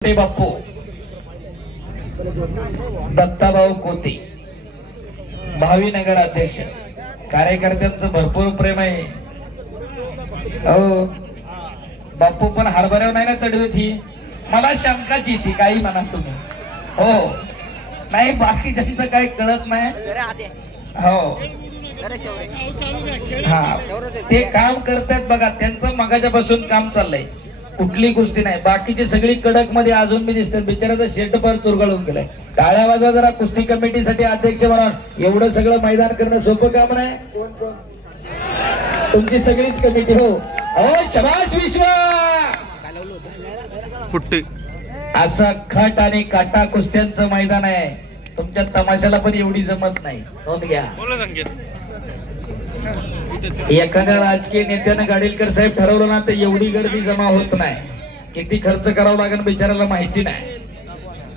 ते बाप्पू दत्ताभाऊ कोते. भावी नगर अध्यक्ष. कार्यकर्त्यांचं भरपूर प्रेम आहे. हो बाप्पू पण हरभऱ्यावर नाही ना चढवत ही? मला शंकाच येते काही म्हणा तुम्ही. हो नाही बाकीच्यांचं काही कळत नाही. हो. हा. ते काम करतात बघा त्यांचं मगाच्या पासून काम चाललंय. कुठली गोष्टी नाही. बाकीची सगळी कडकमध्ये अजून मी दिसतात बिचाराचा शेट पर चुरगळून गेलाय. टाळ्या वाजवा जरा कुस्ती कमिटीसाठी अध्यक्ष म्हणून. एवढं सगळं मैदान करणं सोपं काम नाही. तुमची सगळीच कमिटी हो. अहो शबाश विश्व! असं खट आणि काटा कुस्त्यांचं मैदान आहे. तुमच्या तमाशाला पण एवढी जमत नाही. नोंद घ्या. एखाद्या राजकीय नेत्यानं गाडीलकर साहेब ठरवलं ना तर एवढी गर्दी जमा होत नाही. किती खर्च करावा लागेल बिचाराला माहिती नाही.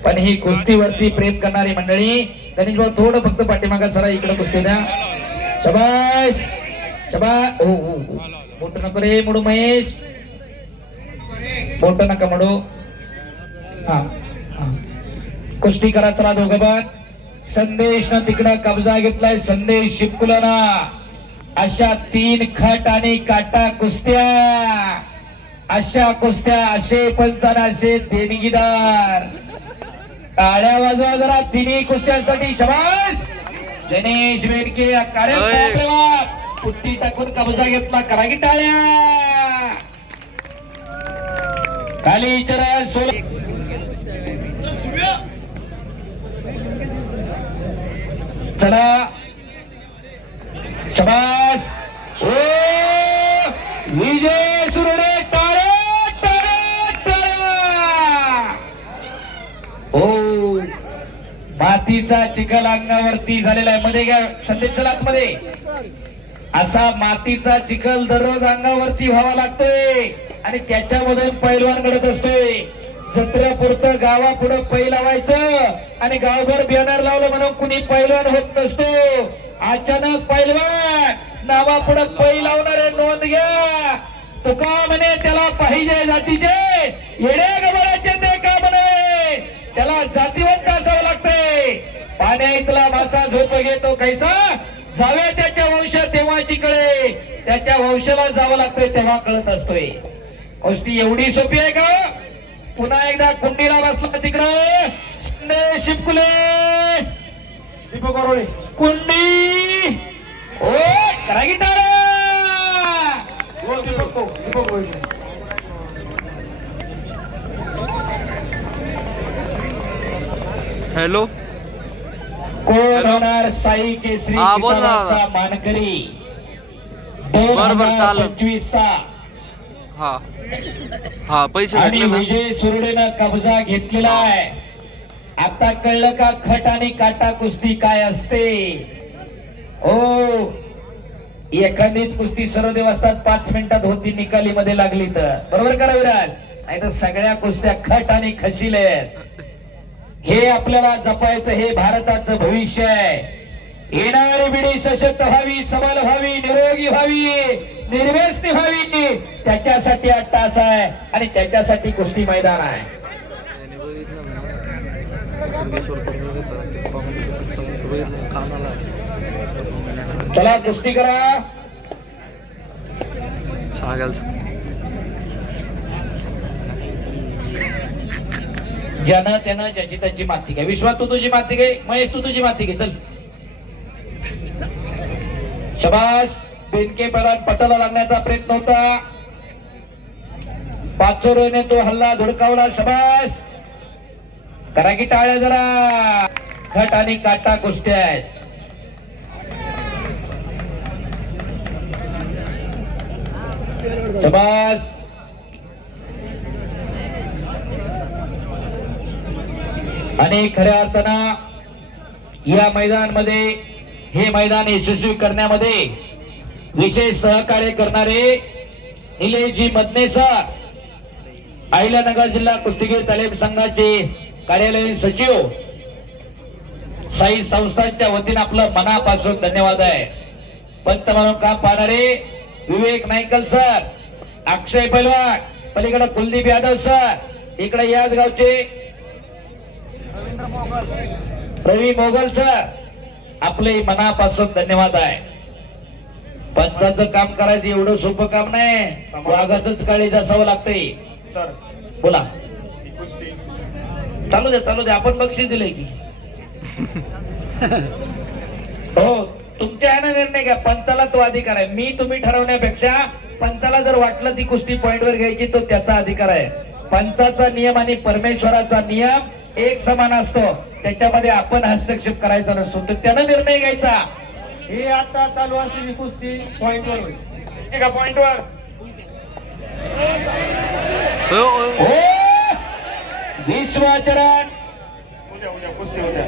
पण ही कुस्तीवरती प्रेम करणारी मंडळी गणेश भाऊ थोडं फक्त पाठीमागा सरा इकडे कुस्ती द्या. शबाश शबा हो हो नको रे मोडू महेश. बोट नका मोडू. हा हा. कुस्ती करा चला दोघं पण. संदेश ना तिकडं कब्जा घेतलाय संदेश शिपकुलाना. अशा तीन खट आणि काटा कुस्त्या. अशा कुस्त्या असे पंचान असे देणगीदार. टाळ्या वाजवा जरा तिन्ही कुस्त्यांसाठी शबास! गणेश बेडके बाप. पुट्टी टाकून कब्जा घेतला करा की टाळ्या. खाली चरण सोड. मातीचा चिखल अंगावरती झालेला आहे. मध्ये घ्या संदेश चलात मध्ये असा मातीचा चिखल दररोज अंगावरती व्हावा लागतोय. आणि त्याच्यामधून पैलवान घडत असतोय. जत्रेपुरतं गावापुढं पै लावायचं आणि गावभर बॅनर लावलं म्हणून कुणी पैलवान होत नसतो. अचानक पैलवान नावापुढं पै लावणारे नोंद घ्या. तुका म्हणे त्याला पाहिजे जातीचे. येणे कैसा जावे त्याच्या वंश तेव्हाची कळे त्याच्या वंशाला जावं लागतंय तेव्हा कळत असतोय. गोष्टी एवढी सोपी आहे का? पुन्हा एकदा कुंडीला बसला तिकडं. शिंदे शिपकुले. दीपक कुंडी. ओ करा की टाळ्या. हॅलो. कोण होणार? साई केसरी. किताबाचा मानकरी. दोन हजार हा. हा पैसे आणि विजय सुरडेनं कब्जा घेतलेला आहे. आता कळलं का खट आणि काटा कुस्ती काय असते? हो. एखादीच कुस्ती सर्व असतात पाच मिनिटात होती निकाली मध्ये लागली तर. बरोबर करा विराट नाही तर सगळ्या कुस्त्या खट आणि खशील आहेत. हे आपल्याला जपायचं हे भारताचं भविष्य आहे. येणारी पिढी सशक्त व्हावी सबल व्हावी निरोगी व्हावी निर्व्यसनी व्हावी. त्याच्यासाठी हा तास आहे आणि त्याच्यासाठी कुस्ती मैदान आहे. चला कुस्ती करा. सांगायला ज्यानं त्यानं ज्याची त्याची माती काय विश्वास तू तुझी माती घे महेश तू तुझी माती घे. चल. शबास. बेनके परात पटाला लागण्याचा प्रयत्न होता. पाचोरोने तो हल्ला धुडकावला. शबास. करा की टाळ्या जरा. खट आणि काटा कुस्त्या आहेत. शबास. आणि खऱ्या अर्थानं या मैदानमध्ये हे मैदान यशस्वी करण्यामध्ये विशेष सहकार्य करणारे निलेशजी मदने सर अहिल्यानगर जिल्हा कुस्तीगीर तालीम संघाचे कार्यालयीन सचिव साई संस्थांच्या वतीने आपलं मनापासून धन्यवाद आहे. पंच म्हणून काम पाहणारे विवेक नायकल सर अक्षय पलवान पलीकडे कुलदीप यादव सर इकडे याच गावचे रवी मोगल सर आपले मनापासून धन्यवाद आहे. पंचाचं काम करायचं एवढं सोपं काम नाही. वाघातच काळी असावं लागतंय. सर बोला. चालू द्या चालू द्या. आपण बक्षीस दिलंय की. हो तुमच्या ह्यानं निर्णय घ्या. पंचाला तो अधिकार आहे. मी तुम्ही ठरवण्यापेक्षा पंचाला जर वाटलं ती कुस्ती पॉइंट वर घ्यायची तो त्याचा अधिकार आहे. पंचाचा नियम आणि परमेश्वराचा नियम एक समान असतो. त्याच्यामध्ये आपण हस्तक्षेप करायचा नसतो. तर त्यानं निर्णय घ्यायचा. ही आता चालू असलेली कुस्ती ठीक आहे पॉइंटवर हो, हो. हो. विश्वाचरण उद्या उद्या कुस्ती उद्या.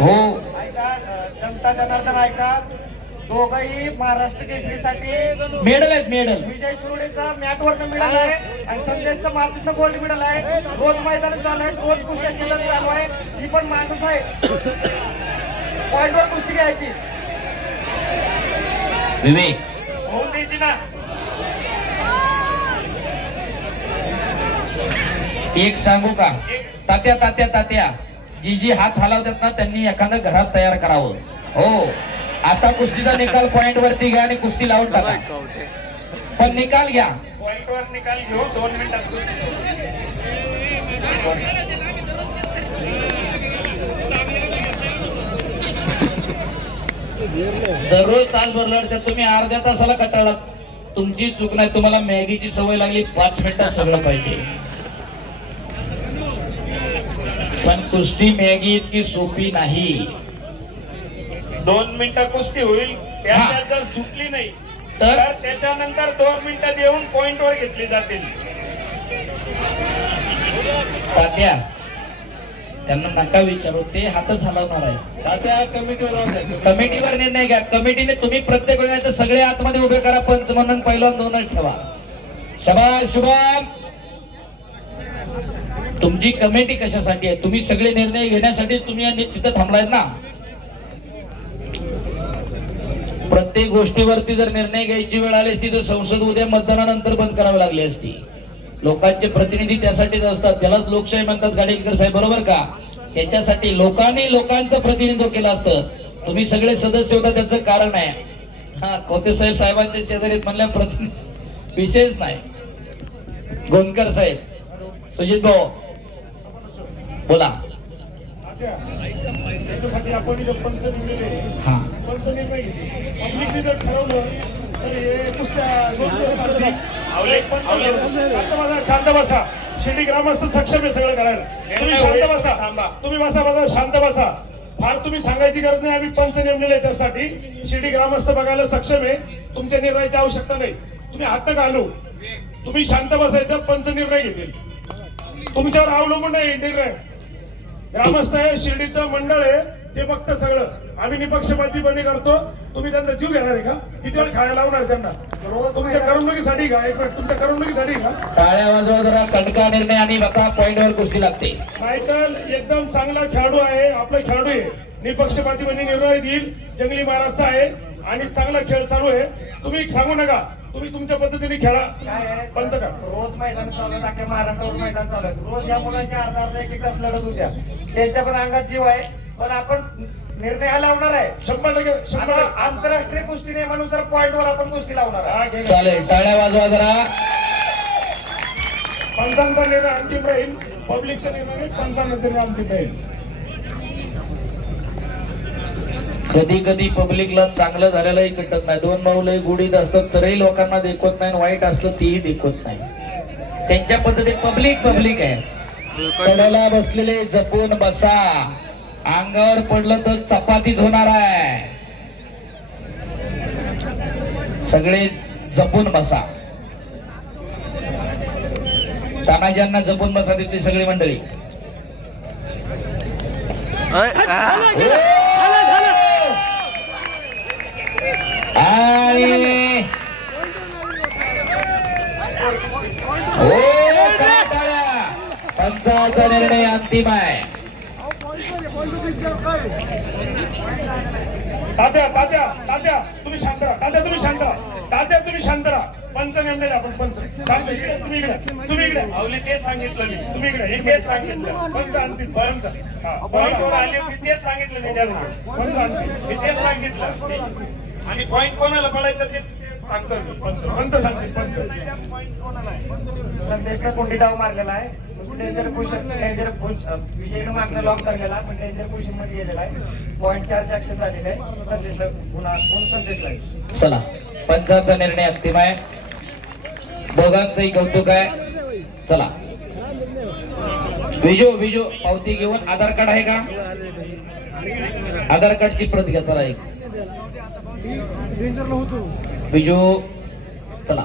हो. जनता जनार्दन ऐका. दोघही महाराष्ट्र केसरीसाठी मेडल आहेत मेडल. विजय सुरडेचा मॅट वरनं मिळाला आहे आणि संदेशचं मातीतनं गोल्ड मिळाला आहे. रोज मैदान चालू आहे रोज कुस्त्या शिल्लक चालू आहे. ही पण माणूस आहे. पॉइंटवर कुस्ती घ्यायची. विवेक होऊन द्यायची ना. एक सांगू का? तात्या तात्या तात्या. जी जी हात हलावतात ना त्यांनी एखादं घरात तयार करावं. हो. आता कुस्तीचा निकाल पॉइंट वरती घ्या आणि कुस्ती लावून टाका. पण निकाल घ्या. पॉइंटवर निकाल घेऊ. दोन मिनिटात कुस्ती सुरू. दररोज तासभर तुम्ही अर्ध्या तासाला कटाळा. तुमची चूक नाही. तुम्हाला मॅगीची सवय लागली. पाच मिनिटात सगळं पाहिजे. पण कुस्ती मॅगी इतकी सोपी नाही. दोन मिनिटं कुस्ती होईल. त्याच्यात जर सुटली नाही. तर? तर त्याच्यानंतर दोन मिनिटं देऊन पॉइंटवर घेतली जातील. तात्या त्यांना नका विचारू. ते हातच हलवणार आहे तात्या कमिटीवर कमिटीवर निर्णय घ्या. कमिटीने तुम्ही प्रत्येक वेळेला तर सगळे आतमध्ये उभे करा. पंच म्हणून पहिला दोनच ठेवा. शबाश शुभम. तुमची कमिटी कशासाठी आहे? तुम्ही सगळे निर्णय घेण्यासाठी तुम्ही आणि तिथं थांबलाय ना? प्रत्येक गोष्टीवरती जर निर्णय घ्यायची वेळ आली असती तर संसद उद्या मतदानानंतर बंद करावी लागली असती. लोकांचे प्रतिनिधी त्यासाठीच असतात. त्यालाच लोकशाही म्हणतात गाडेकर साहेब बरोबर का? त्याच्यासाठी लोकांनी लोकांचं प्रतिनिधित्व केलं असतं. तुम्ही सगळे सदस्य होता त्याचं कारण आहे. हा कोते साहेब साहेबांच्या शेजारीत म्हणल्या प्रतिनिधी विषयच नाही. गोंदकर साहेब. सुजित भाऊ. बोला. त्याच्यासाठी आपण इथं पंच नेमलेले हा. पंच निर्णय घेतले पब्लिकने जर ठरवलं तर हे पंच शांत बसा शांत बसा. शिर्डी ग्रामस्थ सक्षम आहे सगळं करायला. तुम्ही शांत बसा. थांबा. तुम्ही बसा बसा शांत बसा. फार तुम्ही सांगायची गरज नाही आम्ही पंच नेमलेले आहे त्यासाठी. शिर्डी ग्रामस्थ बघायला सक्षम आहे. तुमच्या निर्णयाची आवश्यकता नाही. तुम्ही हात घालू तुम्ही शांत बसायचं पंच निर्णय घेतील. तुमच्यावर अवलंबून नाही निर्णय. ग्रामस्थ आहे शिर्डीचं मंडळ आहे ते बघतं सगळं. आम्ही निपक्षपातीपणे करतो. तुम्ही त्यांचा जीव घेणार आहे का? किती वेळ खायला लावणार त्यांना? तुमच्या करमणुकीसाठी का? एक मिनिट तुमच्या करमणुकीसाठी का? टाळ्या वाजवा जरा कणका निर्णय आणि बघा पॉइंटवर कुस्ती लागते. मायकल एकदम चांगला खेळाडू आहे आपला खेळाडू आहे. निपक्षपातीपणे निर्णय देईल. जंगली महाराजचा आहे आणि चांगला खेळ चालू आहे. तुम्ही सांगू नका तुम्ही तुमच्या पद्धतीने खेळा. काय आहे? पंच का रोज मैदान चालू आहे अख्ख्या महाराष्ट्रावर मैदान चालू आहे. रोज या मुलांच्या अर्धा अर्धा एक एक तास लढत होत्या त्यांच्या पण अंगात जीव आहे पण आपण निर्णय हा लावणार आहे. शंभर टक्के शंभर आता टक्के. आंतरराष्ट्रीय कुस्ती नियमानुसार पॉइंटवर आपण कुस्ती लावणार आहे. हा. चालेल टाळ्या वाजवा जरा. पंचांचा निर्णय अंतिम राहील. पब्लिकचा निर्णय नाही, पंचांचा निर्णय अंतिम राहील. कधी कधी पब्लिकला चांगलं झालेलंही कटत नाही. दोन माऊलही गुढीत असतात तरीही लोकांना देखवत नाही आणि वाईट असतं तीही देखवत नाही. त्यांच्या पद्धतीत पब्लिक पब्लिक आहे. कडेला बसलेले जपून बसा. अंगावर पडलं तर चपातीच होणार आहे. सगळे जपून बसा. तानाजींना जपून बसा तिथे सगळी मंडळी. आणि हो. पंचाचा निर्णय अंतिम आहे. तात्या तात्या तात्या तुम्ही शांत राहा. तात्या तुम्ही शांत राहा. तात्या तुम्ही शांत राहा. पंच नेमले आपण पंच. शांत इकडे तुम्ही इकडे. तुम्ही इकडे. अवली तेच सांगितलं मी. तुम्ही इकडे. एक तेच सांगितलं. पंच आणतील पंच हा आले होते तेच सांगितलं मी त्यांना पंच आणतील मी तेच सांगितलं. आणि पॉईंट कोणाला पडायचं ते ते सांगतो मी. पंच पंच सांगतील पंच. संदेशला कोणती डाव मारलेला आहे. डेंजर पोझिशन डेंजर विजयनं मागणं लॉक धरलेला पण डेंजर पोझिशनमध्ये गेलेला आहे. पॉईंट चार ऍक्शन झालेले आहे संदेशला पुन्हा पुन्हा संदेशला आहे. चला पंचाचा निर्णय अंतिम आहे. दोघांचंही कौतुक आहे. चला. विजू विजू पावती घेऊन आधार कार्ड आहे का? आधार कार्डची प्रत घ्या चला एक. विजू चला.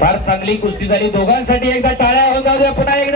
फार चांगली कुस्ती झाली. दोघांसाठी एकदा टाळ्या होता पुन्हा एकदा